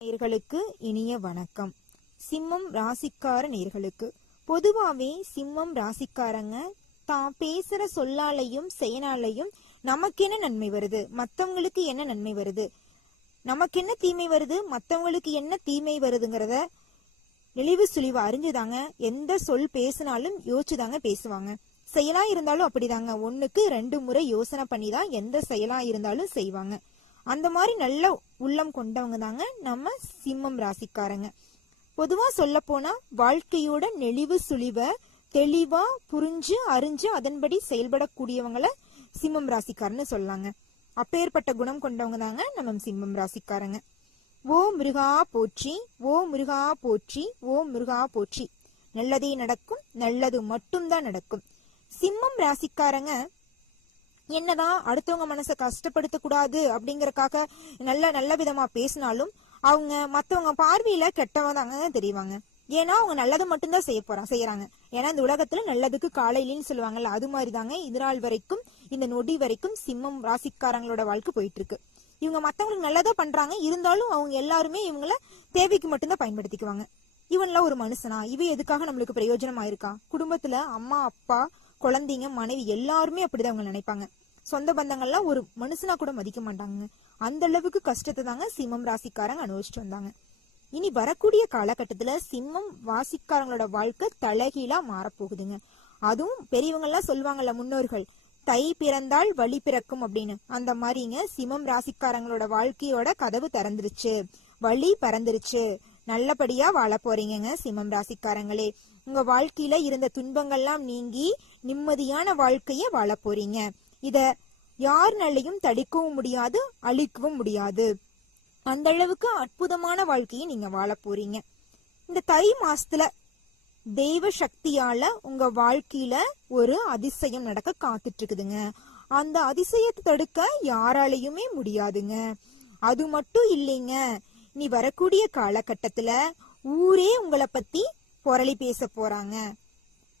நேர்களுக்கு இனிய வணக்கம். சிம்மம் ராசிக்கார நேர்களுக்கு பொதுவாவே சிம்மம் ராசிக்காரங்க தான் பேசுற சொல்லாலையும் செயலாலையும் நமக்கு என்ன நன்மை வருது, மத்தவங்களுக்கு என்ன நன்மை வருது, நமக்கு என்ன தீமை வருது, மத்தவங்களுக்கு என்ன தீமை வருதுங்கிறத நெளிவு சுழிவு அறிஞ்சுதாங்க எந்த சொல் பேசினாலும் யோசிச்சுதாங்க பேசுவாங்க. செயலா இருந்தாலும் அப்படிதாங்க, 1க்கு 2 முறை யோசனை பண்ணிதான் எந்த செயலா இருந்தாலும் செய்வாங்க. அந்த மாதிரி நல்ல உள்ளம் கொண்டவங்க தாங்க நம்ம சிம்மம் ராசிக்காரங்க. பொதுவா சொல்ல போனா வாழ்க்கையோட நெளிவு சுழிவ தெளிவா புரிஞ்சு அறிஞ்சு அதன்படி செயல்படக்கூடியவங்கள சிம்மம் ராசிக்காரன்னு சொல்லாங்க. அப்பேற்பட்ட குணம் கொண்டவங்க தாங்க நம்ம சிம்மம் ராசிக்காரங்க. ஓ முருகா போற்றி, ஓ முருகா போற்றி, ஓ முருகா போற்றி. நல்லதே நடக்கும், நல்லது மட்டும்தான் நடக்கும். சிம்மம் ராசிக்காரங்க என்னதான் அடுத்தவங்க மனசை கஷ்டப்படுத்த கூடாது அப்படிங்கறக்காக நல்ல விதமா பேசினாலும் அவங்க மத்தவங்க பார்வையில கெட்டவதாங்க தெரியுவாங்க. ஏன்னா அவங்க நல்லது மட்டும்தான் செய்யறாங்க. ஏன்னா இந்த உலகத்துல நல்லதுக்கு காலையிலன்னு சொல்லுவாங்கல்ல, அது மாதிரிதாங்க இதனால் வரைக்கும் இந்த நொடி வரைக்கும் சிம்மம் ராசிக்காரங்களோட வாழ்க்கை போயிட்டு இருக்கு. இவங்க மத்தவங்களுக்கு நல்லதா பண்றாங்க, இருந்தாலும் அவங்க எல்லாருமே இவங்கள தேவைக்கு மட்டும்தான் பயன்படுத்திக்குவாங்க. இவன்ல ஒரு மனுஷனா, இவ எதுக்காக நம்மளுக்கு பிரயோஜனம் ஆயிருக்கா, குடும்பத்துல அம்மா அப்பா குழந்தைங்க மனைவி எல்லாருமே அப்படிதான் அவங்க நினைப்பாங்க. சொந்த பந்தங்கள்லாம் ஒரு மனுஷனா கூட மதிக்க மாட்டாங்க. அந்த அளவுக்கு கஷ்டத்தை தாங்க சிம்மம் ராசிக்காரங்க அனுபவிச்சுட்டு வந்தாங்க. இனி வரக்கூடிய காலகட்டத்துல சிம்மம் ராசிக்காரங்களோட வாழ்க்கை தலைகீழா மாறப்போகுதுங்க. அதுவும் பெரியவங்க எல்லாம் சொல்லுவாங்கல்ல, முன்னோர்கள், தை பிறந்தால் வழி பிறக்கும் அப்படின்னு. அந்த மாதிரிங்க சிம்மம் ராசிக்காரங்களோட வாழ்க்கையோட கதவு திறந்துருச்சு, வழி பறந்துருச்சு. நல்லபடியா வாழ போறீங்க சிம்மம் ராசிக்காரங்களே. உங்க வாழ்க்கையில இருந்த துன்பங்கள்லாம் நீங்கி நிம்மதியான வாழ்க்கைய வாழ போறீங்க. இத யாருனாலையும் தடுக்கவும் முடியாது, அழிக்கவும் முடியாது. அந்த அளவுக்கு அற்புதமான வாழ்க்கையை நீங்க வாழ போறீங்க. இந்த தை மாசத்துல தெய்வ சக்தியால உங்க வாழ்க்கையில ஒரு அதிசயம் நடக்க காத்துட்டு இருக்குதுங்க. அந்த அதிசயத்தை தடுக்க யாராலையுமே முடியாதுங்க. அது மட்டும் இல்லைங்க, நீ வரக்கூடிய காலகட்டத்துல ஊரே உங்களை பத்தி புரளி பேச போறாங்க.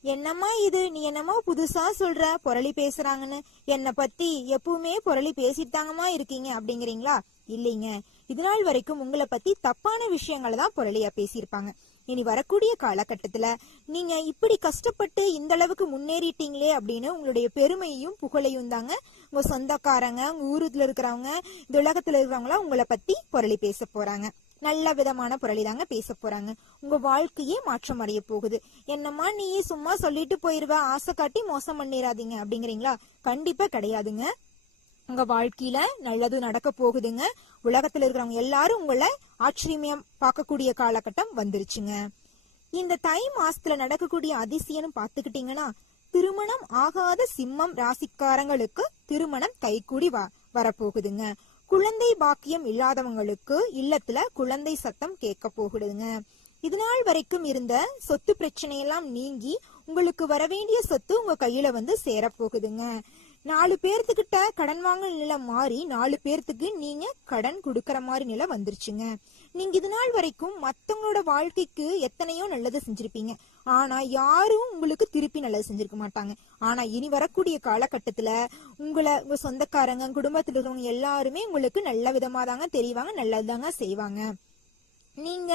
என்னம்மா இது, நீ என்னமோ புதுசா சொல்ற, புரளி பேசுறாங்கன்னு, என்னை பத்தி எப்பவுமே புரளி பேசிட்டாங்கமா இருக்கீங்க அப்படிங்கிறீங்களா? இல்லைங்க, இது நாள் வரைக்கும் உங்களை பத்தி தப்பான விஷயங்களை தான் புரளியா பேசியிருப்பாங்க. இனி வரக்கூடிய காலகட்டத்துல நீங்க இப்படி கஷ்டப்பட்டு இந்த அளவுக்கு முன்னேறிட்டீங்களே அப்படின்னு உங்களுடைய பெருமையும் புகழையும் தாங்க உங்க சொந்தக்காரங்க, உங்க ஊருல இருக்கிறவங்க, இந்த உலகத்துல இருக்கிறவங்களா உங்களை பத்தி புரளி பேச போறாங்க. நல்ல விதமான புரளி தாங்க பேச போறாங்க. உங்க வாழ்க்கையே மாற்றம் அடைய போகுது. என்னம்மா நீ சும்மா சொல்லிட்டு போயிருவ, ஆசை காட்டி மோசம் பண்ணிடாதீங்க அப்படிங்கிறீங்களா? கண்டிப்பா கிடையாதுங்க. உங்க வாழ்க்கையில நல்லது நடக்க போகுதுங்க. உலகத்துல இருக்கிறவங்க எல்லாரும் உங்களை ஆச்சரியமா பார்க்கக்கூடிய காலகட்டம் வந்துருச்சுங்க. இந்த தை மாசத்துல நடக்கக்கூடிய அதிசயம் பாத்துக்கிட்டீங்கன்னா, திருமணம் ஆகாத சிம்மம் ராசிக்காரங்களுக்கு திருமணம் கைகூடி வரப்போகுதுங்க. குழந்தை பாக்கியம் இல்லாதவங்களுக்கு இல்லத்துல குழந்தை சத்தம் கேட்க போகுதுங்க. இதுநாள் வரைக்கும் இருந்த சொத்து பிரச்சனையெல்லாம் நீங்கி உங்களுக்கு வர வேண்டிய சொத்து உங்க கையில வந்து சேரப்போகுதுங்க. 4 பேர்த்துக்கிட்ட கடன் வாங்கல் நிலை மாறி 4 பேர்த்துக்கு நீங்க கடன் கொடுக்கற மாதிரி நிலை வந்துருச்சுங்க. நீங்க இது நாள் வரைக்கும் மத்தவங்களோட வாழ்க்கைக்கு எத்தனையோ நல்லது செஞ்சிருப்பீங்க, ஆனா யாரும் உங்களுக்கு திருப்பி நல்லது செஞ்சிருக்க மாட்டாங்க. ஆனா இனி வரக்கூடிய காலகட்டத்துல உங்க சொந்தக்காரங்க, குடும்பத்துல இருக்கிறவங்க எல்லாருமே உங்களுக்கு நல்ல விதமா தாங்க தெரிவாங்க, நல்லதுதாங்க செய்வாங்க. நீங்க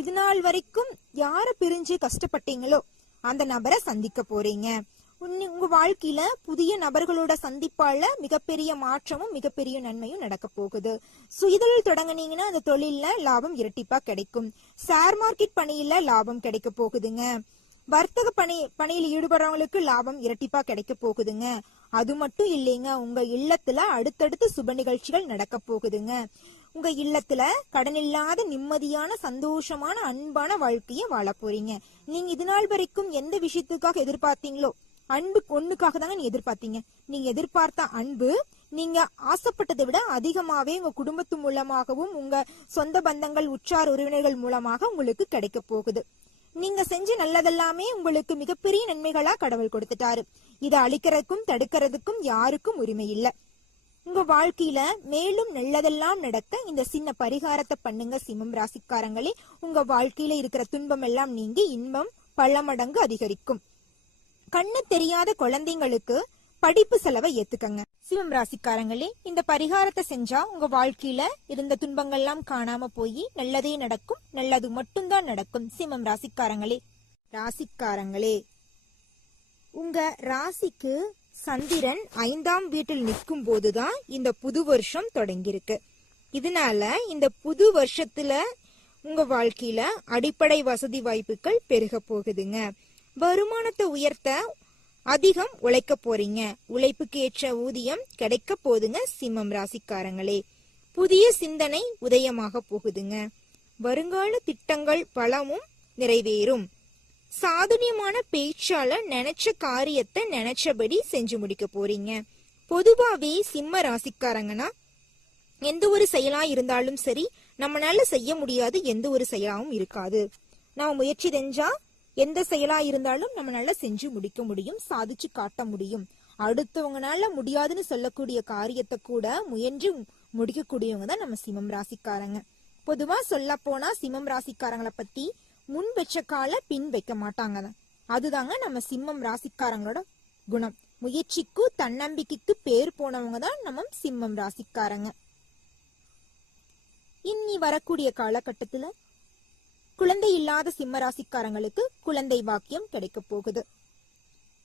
இது நாள் வரைக்கும் யார பிரிஞ்சு கஷ்டப்பட்டீங்களோ அந்த நபரை சந்திக்க போறீங்க. உங்க வாழ்க்கையில புதிய நபர்களோட சந்திப்பால மிகப்பெரிய மாற்றமும் மிகப்பெரிய நன்மையும் நடக்க போகுது. சுயதொழில் தொடங்கினீங்கன்னா அந்த தொழில லாபம் இரட்டிப்பா கிடைக்கும். ஷேர் மார்க்கெட் பணியில லாபம் கிடைக்க போகுதுங்க. வர்த்தக பணியில் ஈடுபடுறவங்களுக்கு லாபம் இரட்டிப்பா கிடைக்க போகுதுங்க. அது மட்டும் இல்லைங்க, உங்க இல்லத்துல அடுத்தடுத்து சுப நிகழ்ச்சிகள் நடக்க போகுதுங்க. உங்க இல்லத்துல கடன் இல்லாத நிம்மதியான சந்தோஷமான அன்பான வாழ்க்கைய வாழ போறீங்க. நீங்க இது நாள் வரைக்கும் எந்த விஷயத்துக்காக எதிர்பார்த்தீங்களோ அன்பு ஒண்ணுக்காக தாங்க நீங்க எதிர்பார்த்தீங்க. நீங்க எதிர்பார்த்த அன்பு நீங்க ஆசைப்பட்டதை விட அதிகமாவே உங்க குடும்பத்து மூலமாகவும் உங்க சொந்த பந்தங்கள் உற்றார் உறவினர்கள் மூலமாக உங்களுக்கு கிடைக்க போகுது. நீங்க செஞ்ச நல்லதெல்லாமே உங்களுக்கு மிகப்பெரிய நன்மைகளா கடவுள் கொடுத்துட்டாரு. இதை அழிக்கிறதுக்கும் தடுக்கிறதுக்கும் யாருக்கும் உரிமை இல்ல. உங்க வாழ்க்கையில மேலும் நல்லதெல்லாம் நடக்க இந்த சின்ன பரிகாரத்தை பண்ணுங்க சிம்மம் ராசிக்காரங்களே. உங்க வாழ்க்கையில இருக்கிற துன்பம் எல்லாம் நீங்கி இன்பம் பல மடங்கு அதிகரிக்கும். கண்ணு தெரியாத குழந்தைங்களுக்கு படிப்பு செலவை ஏத்துக்கங்க. சிம்மம் ராசிக்காரங்களே, இந்த பரிகாரத்தை செஞ்சா உங்க வாழ்க்கையில இருந்த துன்பங்கள் எல்லாம் காணாம போய் நல்லதே நடக்கும், நல்லது மட்டும்தான் நடக்கும். சிம்மம் ராசிக்காரங்களே, உங்க ராசிக்கு சந்திரன் 5ஆம் வீட்டில் நிற்கும் போதுதான் இந்த புது வருஷம் தொடங்கியிருக்கு. இதனால இந்த புது வருஷத்துல உங்க வாழ்க்கையில அடிப்படை வசதி வாய்ப்புகள் பெருக போகுதுங்க. வருமானத்தை உயர்த்த அதிகம் உழைக்க போறீங்க. உழைப்புக்கு ஏற்ற ஊதியம் கிடைக்க போதுங்க. சிம்மம் ராசிக்காரங்களே, புதிய சிந்தனை உதயமாக போகுதுங்க. வருங்கால திட்டங்கள் பலமும் நிறைவேறும். சாதுரியமான பேச்சால நினைச்ச காரியத்தை நினைச்சபடி செஞ்சு முடிக்க போறீங்க. பொதுவாவே சிம்ம ராசிக்காரங்கன்னா எந்த ஒரு செயலா இருந்தாலும் சரி, நம்மளால செய்ய முடியாது எந்த ஒரு செயலாவும் இருக்காது. நம்ம முயற்சி செஞ்சா எந்த செயலா இருந்தாலும் நம்மளால செஞ்சு முடிக்க முடியும், சாதிச்சு காட்ட முடியும். அடுத்தவங்கனால முடியாதுன்னு சொல்லக்கூடிய காரியத்தை கூட முயன்று முடிக்கக்கூடியவங்க தான் நம்ம சிம்மம் ராசிக்காரங்க. பொதுவா சொல்ல போனா சிம்மம் ராசிக்காரங்களை பத்தி முன் வச்ச கால பின் வைக்க மாட்டாங்க. அதுதாங்க நம்ம சிம்மம் ராசிக்காரங்களோட குணம். முயற்சிக்கு தன்னம்பிக்கைக்கு பேர் போனவங்க தான் நம்ம சிம்மம் ராசிக்காரங்க. இனி வரக்கூடிய காலகட்டத்துல குழந்தை இல்லாத சிம்ம ராசிக்காரங்களுக்கு குழந்தை வாக்கியம் கிடைக்க போகுது.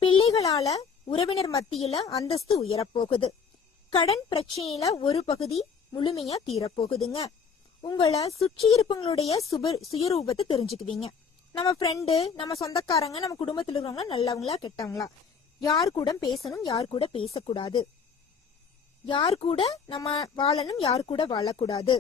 பிள்ளைகளால உறவினர் மத்தியில அந்தஸ்து உயரப்போகுது. கடன் பிரச்சனையில ஒரு பகுதி முழுமையா தீரப்போகுதுங்க. உங்களை சுற்றி இருப்பவங்களுடைய சுயரூபத்தை தெரிஞ்சுக்குவீங்க. நம்ம ஃப்ரெண்டு, நம்ம சொந்தக்காரங்க, நம்ம குடும்பத்தில் இருக்கிறவங்க நல்லவங்களா கெட்டவங்களா, யார் கூட பேசணும், யார் கூட பேசக்கூடாது, யார் கூட நம்ம வாழணும், யார் கூட வாழக்கூடாது,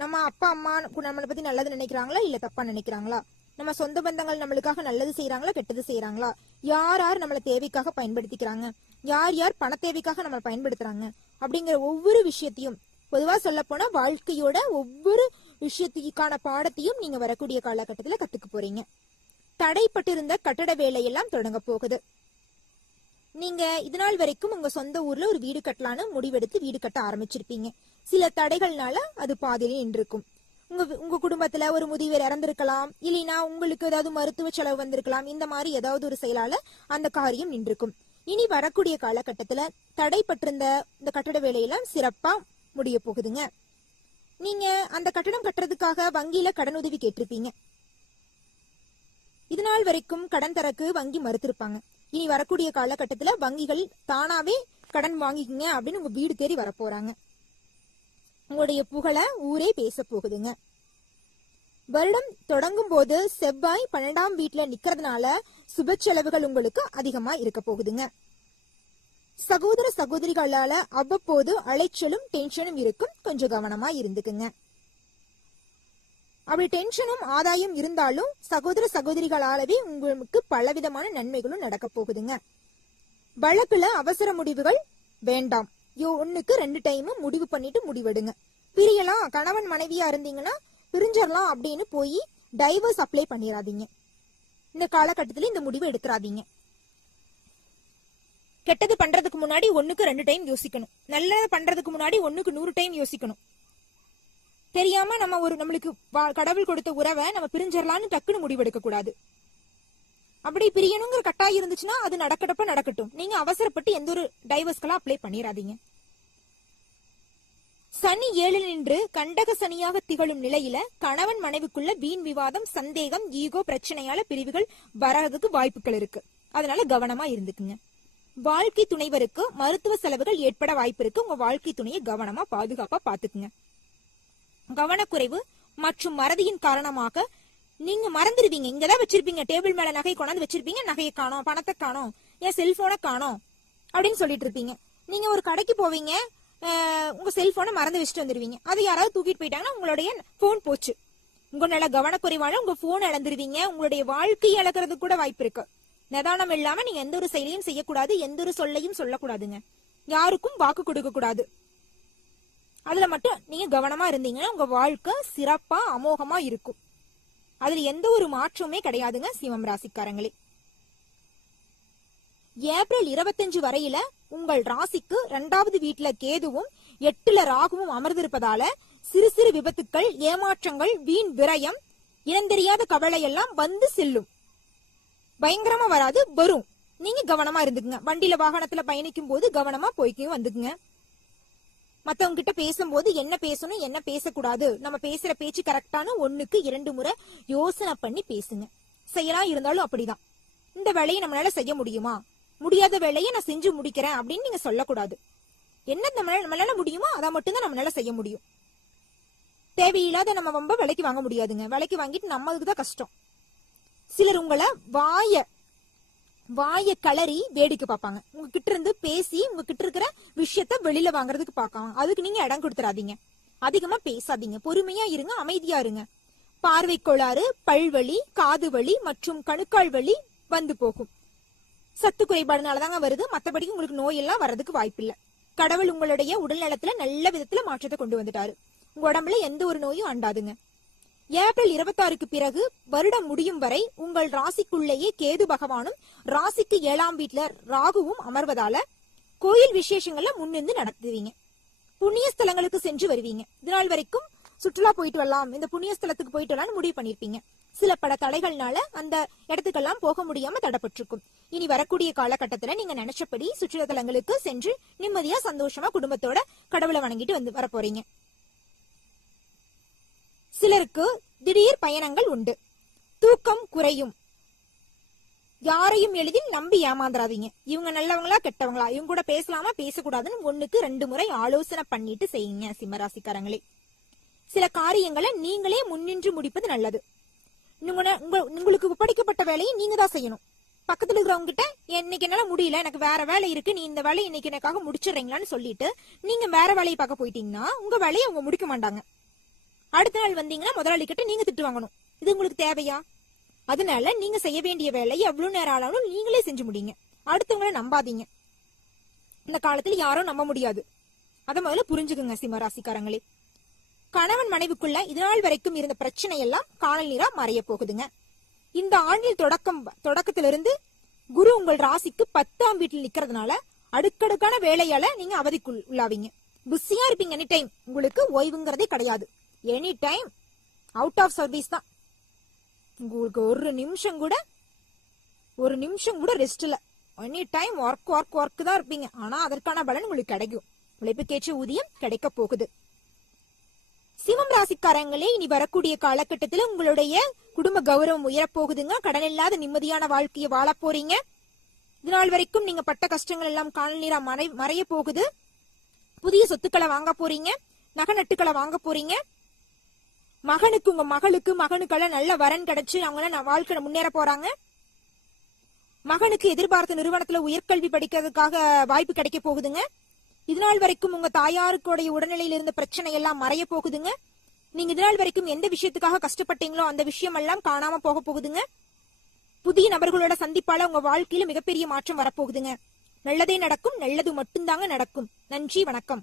நம்ம அப்பா அம்மா நம்மளை பத்தி நல்லது நினைக்கிறாங்களா இல்ல தப்பா நினைக்கிறாங்களா, நம்ம சொந்த பந்தங்கள் நம்மளுக்காக நல்லது செய்யறாங்களா கெட்டது செய்யறாங்களா, யார் யார் நம்மளை தேவைக்காக பயன்படுத்திக்கிறாங்க, யார் யார் பண தேவைக்காக நம்மளை பயன்படுத்துறாங்க அப்படிங்கிற ஒவ்வொரு விஷயத்தையும், பொதுவா சொல்ல போனா வாழ்க்கையோட ஒவ்வொரு விஷயத்துக்கான பாடத்தையும் நீங்க வரக்கூடிய காலகட்டத்துல கத்துக்க போறீங்க. தடைப்பட்டிருந்த கட்டட வேலையெல்லாம் தொடங்க போகுது. நீங்க இதனால் வரைக்கும் உங்க சொந்த ஊர்ல ஒரு வீடு கட்டலான்னு முடிவெடுத்து வீடு கட்ட ஆரம்பிச்சிருப்பீங்க. சில தடைகள்னால அது பாதியிலே நின்றுருக்கும். உங்க குடும்பத்துல ஒரு முதியவர் இறந்திருக்கலாம், இல்லைன்னா உங்களுக்கு ஏதாவது மருத்துவ செலவு வந்திருக்கலாம். இந்த மாதிரி ஏதாவது ஒரு செயலால அந்த காரியம் நின்றுருக்கும். இனி வரக்கூடிய காலகட்டத்துல தடைப்பட்டிருந்த இந்த கட்டட வேலையெல்லாம் சிறப்பா முடிய போகுதுங்க. நீங்க அந்த கட்டடம் கட்டுறதுக்காக வங்கியில கடன் உதவி கேட்டிருப்பீங்க. இதனால் வரைக்கும் கடன் தரக்கு வங்கி மறுத்திருப்பாங்க. இனி வரக்கூடிய காலகட்டத்துல வங்கிகள் தானாவே கடன் வாங்கிக்கங்க அப்படின்னு உங்க வீடு தேடி வரப்போறாங்க. உங்களுடைய புகழ ஊரே பேச போகுதுங்க. வருடம் தொடங்கும் போது செவ்வாய் 12ஆம் வீட்டுல நிக்கிறதுனால சுப செலவுகள் உங்களுக்கு அதிகமா இருக்க போகுதுங்க. சகோதர சகோதரிகளால அவ்வப்போது அலைச்சலும் டென்ஷனும் இருக்கும், கொஞ்சம் கவனமா இருந்துக்குங்க. அப்படி டென்ஷனும் ஆதாயம் இருந்தாலும் சகோதர சகோதரிகளாலவே உங்களுக்கு பலவிதமான நன்மைகளும் நடக்க போகுதுங்க. வழக்குல அவசர முடிவுகள் வேண்டாம். ஒண்ணுக்கு 2 டைம் முடிவு பண்ணிட்டு முடிவெடுங்க. பிரியலாம், கணவன் மனைவியா இருந்தீங்கன்னா பிரிஞ்சிடலாம் அப்படின்னு போய் டைவர்ஸ் அப்ளை பண்ணிடாதீங்க. இந்த காலகட்டத்துல இந்த முடிவு எடுத்துறாதீங்க. கெட்டது பண்றதுக்கு முன்னாடி 1க்கு 2 டைம் யோசிக்கணும். நல்லது பண்றதுக்கு முன்னாடி 1க்கு 100 டைம் யோசிக்கணும். தெரியாம நம்ம நம்மளுக்கு கடவுள் கொடுத்த உறவை நம்ம பிரிஞ்சிடலான்னு டக்குன்னு முடிவெடுக்க கூடாது. அப்படி பிரியணுங்கிற கட்டாயம் இருந்துச்சுன்னா அது நடக்கட்டப்ப நடக்கட்டும். நீங்க அவசரப்பட்டு எந்த ஒரு டைவர்ஸ்க்கெல்லாம் அப்ளை பண்ணிடாதீங்க. சனி 7 நின்று கண்டக சனியாக திகழும் நிலையில கணவன் மனைவிக்குள்ள வீண் விவாதம், சந்தேகம், ஈகோ பிரச்சனையால பிரிவுகள் வரதுக்கு வாய்ப்புகள் இருக்கு. அதனால கவனமா இருந்துக்குங்க. வாழ்க்கை துணைவருக்கு மருத்துவ செலவுகள் ஏற்பட வாய்ப்பு இருக்கு. உங்க வாழ்க்கை துணையை கவனமா பாதுகாப்பா பாத்துக்குங்க. கவனக்குறைவு மற்றும் மறதியின் காரணமாக நீங்க மறந்துடுவீங்க. இங்கதான் வச்சிருப்பீங்க, டேபிள் மேல நகை கொண்டாந்து வச்சிருப்பீங்க, நகையை காணோம், பணத்தை காணோம், என் செல்போனை காணோம் அப்படின்னு சொல்லிட்டு இருப்பீங்க. நீங்க ஒரு கடைக்கு போவீங்க, உங்க செல்போனை மறந்து வச்சுட்டு வந்துருவீங்க. அதை யாராவது தூக்கிட்டு போயிட்டாங்கன்னா உங்களுடைய போன் போச்சு. உங்க நல்ல கவனக்குறைவால உங்க போன் இழந்துருவீங்க. உங்களுடைய வாழ்க்கையை இழக்கிறது கூட வாய்ப்பு இருக்கு. நிதானம் இல்லாம நீங்க எந்த ஒரு செயலையும் செய்யக்கூடாது, எந்த ஒரு சொல்லையும் சொல்லக்கூடாதுங்க. யாருக்கும் வாக்கு கொடுக்க கூடாது. அதுல மட்டும் நீங்க கவனமா இருந்தீங்கன்னா உங்க வாழ்க்கை சிறப்பா அமோகமா இருக்கும். அதுல எந்த ஒரு மாற்றமே கிடையாதுங்க சிம்மம் ராசிக்காரங்களே. ஏப்ரல் 25 வரையில உங்கள் ராசிக்கு 2வது வீட்டுல கேதுவும் 8ல ராகுவும் அமர்ந்திருப்பதால சிறு சிறு விபத்துக்கள், ஏமாற்றங்கள், வீண் விரயம், இனந்தெரியாத கவலை எல்லாம் வந்து செல்லும். பயங்கரமா வராது, வரும். நீங்க கவனமா இருந்துக்குங்க. வண்டியில வாகனத்துல பயணிக்கும் போது கவனமா போய்க்கும் வந்துக்குங்க. மத்தவங்க கிட்ட பேசும்போது என்ன பேசணும் என்ன பேசக்கூடாது, நம்ம பேசுற பேச்சு கரெக்டான 1க்கு 2 முறை யோசனை பண்ணி பேசுங்க. செயலா இருந்தாலும் அப்படிதான். இந்த வேலையை நம்மளால செய்ய முடியுமா, முடியாத வேலையை நான் செஞ்சு முடிக்கிறேன் அப்படின்னு நீங்க சொல்லக்கூடாது. என்ன நம்மளால முடியுமோ அதை மட்டும் தான் நம்மளால செய்ய முடியும். தேவையில்லாத நம்ம வம்ப விலைக்கு வாங்க முடியாதுங்க. விலைக்கு வாங்கிட்டு நம்மளுக்கு தான் கஷ்டம். சிலர் உங்களை வாய கலரி வேடிக்கை பார்ப்பாங்க. உங்ககிட்ட இருந்து பேசி உங்ககிட்ட இருக்கிற விஷயத்த வெளியில வாங்குறதுக்கு பார்க்கலாம். அதுக்கு நீங்க இடம் கொடுத்துறாதீங்க. அதிகமா பேசாதீங்க. பொறுமையா இருங்க, அமைதியா இருங்க. பார்வை கோளாறு, பல்வலி, காது வலி மற்றும் கணுக்கால் வலி வந்து போகும். சத்து குறைபாடுனாலதாங்க வருது. மத்தபடி உங்களுக்கு நோய் எல்லாம் வர்றதுக்கு வாய்ப்பில்லை. கடவுள் உங்களுடைய உடல் நலத்துல நல்ல விதத்துல மாற்றத்தை கொண்டு வந்துட்டாரு. உங்க உடம்புல எந்த ஒரு நோயும் அண்டாதுங்க. ஏப்ரல் 26க்கு பிறகு வருடம் முடியும் வரை உங்கள் ராசிக்குள்ளேயே கேது பகவானும் ராசிக்கு 7ஆம் வீட்டுல ராகுவும் அமர்வதால கோயில் விசேஷங்கள்ல முன்னிருந்து நடத்துவீங்க. புண்ணிய ஸ்தலங்களுக்கு சென்று வருவீங்க. இதனால் வரைக்கும் சுற்றுலா போயிட்டு வரலாம், இந்த புண்ணிய ஸ்தலத்துக்கு போயிட்டு வரலாம்னு முடிவு பண்ணிருப்பீங்க. சில பல தடைகள்னால அந்த இடத்துக்கெல்லாம் போக முடியாம தடைப்பட்டிருக்கும். இனி வரக்கூடிய காலகட்டத்துல நீங்க நினைச்சபடி சுற்றுலா தலங்களுக்கு சென்று நிம்மதியா சந்தோஷமா குடும்பத்தோட கடவுளை வணங்கிட்டு வர போறீங்க. சிலருக்கு திடீர் பயணங்கள் உண்டு. தூக்கம் குறையும். யாரையும் எளிதில் நம்பி ஏமாந்துறாதீங்க. இவங்க நல்லவங்களா கெட்டவங்களா, இவங்க கூட பேசலாமா பேசக்கூடாதுன்னு 1க்கு 2 முறை ஆலோசனை பண்ணிட்டு செய்யுங்க சிம்மராசிக்காரங்களே. சில காரியங்களை நீங்களே முன்னின்று முடிப்பது நல்லது. உங்களுக்கு ஒப்படைக்கப்பட்ட வேலையை நீங்க தான் செய்யணும். பக்கத்துல இருக்கிறவங்க கிட்ட இன்னைக்கு என்னால முடியல, எனக்கு வேற வேலை இருக்கு, நீ இந்த வேலையை இன்னைக்கு எனக்காக முடிச்சிடுறீங்களான்னு சொல்லிட்டு நீங்க வேற வேலையை பார்க்க போயிட்டீங்கன்னா உங்க வேலையை அவங்க முடிக்க மாட்டாங்க. அடுத்த நாள் வந்தீங்கன்னா முதலாளி கிட்ட நீங்க திட்டு வாங்கணும். இது உங்களுக்கு தேவையா? அதனால நீங்க செய்ய வேண்டிய வேலையை எவ்வளவு நேரம் ஆனாலும் நீங்களே செஞ்சு முடியுங்க. அடுத்தவங்களை நம்பாதீங்க. இந்த காலத்துல யாரும் நம்ப முடியாது. அத முதல்ல புரிஞ்சுக்குங்க சிம்மராசிக்காரங்களே. கணவன் மனைவிக்குள்ள இதனால் வரைக்கும் இருந்த பிரச்சனை எல்லாம் காணல் நீரா மறைய போகுதுங்க. இந்த ஆண்டில் தொடக்கத்திலிருந்து குரு உங்கள் ராசிக்கு 10ஆம் வீட்டில் நிக்கிறதுனால அடுக்கடுக்கான வேலையால நீங்க அவதிக்குள் உள்ளாவீங்க. பிஸியா இருப்பீங்க. எனி டைம் உங்களுக்கு ஓய்வுங்கிறதே கிடையாது. Any time out of service தான். உங்களுக்கு ஒரு நிமிஷம் கூட ரெஸ்ட் இல்ல. எனி டைம் ஒர்க் தான் இருப்பீங்க. ஆனா அதற்கான பலன் உங்களுக்கு கிடைக்கும். உழைப்புக்கேற்ற ஊதியம் கிடைக்க போகுது. சிம்மம் ராசிக்காரங்களே, இனி வரக்கூடிய காலகட்டத்துல உங்களுடைய குடும்ப கௌரவம் உயரப்போகுதுங்க. கடன் இல்லாத நிம்மதியான வாழ்க்கையை வாழ போறீங்க. இதனால் வரைக்கும் நீங்க பட்ட கஷ்டங்கள் எல்லாம் காணல் நீரா மறைய போகுது. புதிய சொத்துக்களை வாங்க போறீங்க. நகை நட்டுக்களை வாங்க போறீங்க. உங்க மகனுக்கெல்லாம் நல்ல வரன் கிடைச்சு அவங்க வாழ்க்கை முன்னேற போறாங்க. மகனுக்கு எதிர்பார்த்த நிறுவனத்துல உயர்கல்வி படிக்கிறதுக்காக வாய்ப்பு கிடைக்க போகுதுங்க. இதனால் வரைக்கும் உங்க தாயாருக்குடைய உடல்நிலையில இருந்த பிரச்சனை எல்லாம் மறைய போகுதுங்க. நீங்க இதனால் வரைக்கும் எந்த விஷயத்துக்காக கஷ்டப்பட்டீங்களோ அந்த விஷயம் எல்லாம் காணாம போக போகுதுங்க. புதிய நபர்களோட சந்திப்பால உங்க வாழ்க்கையில மிகப்பெரிய மாற்றம் வரப்போகுதுங்க. நல்லதே நடக்கும். நல்லது மட்டும்தாங்க நடக்கும். நன்றி, வணக்கம்.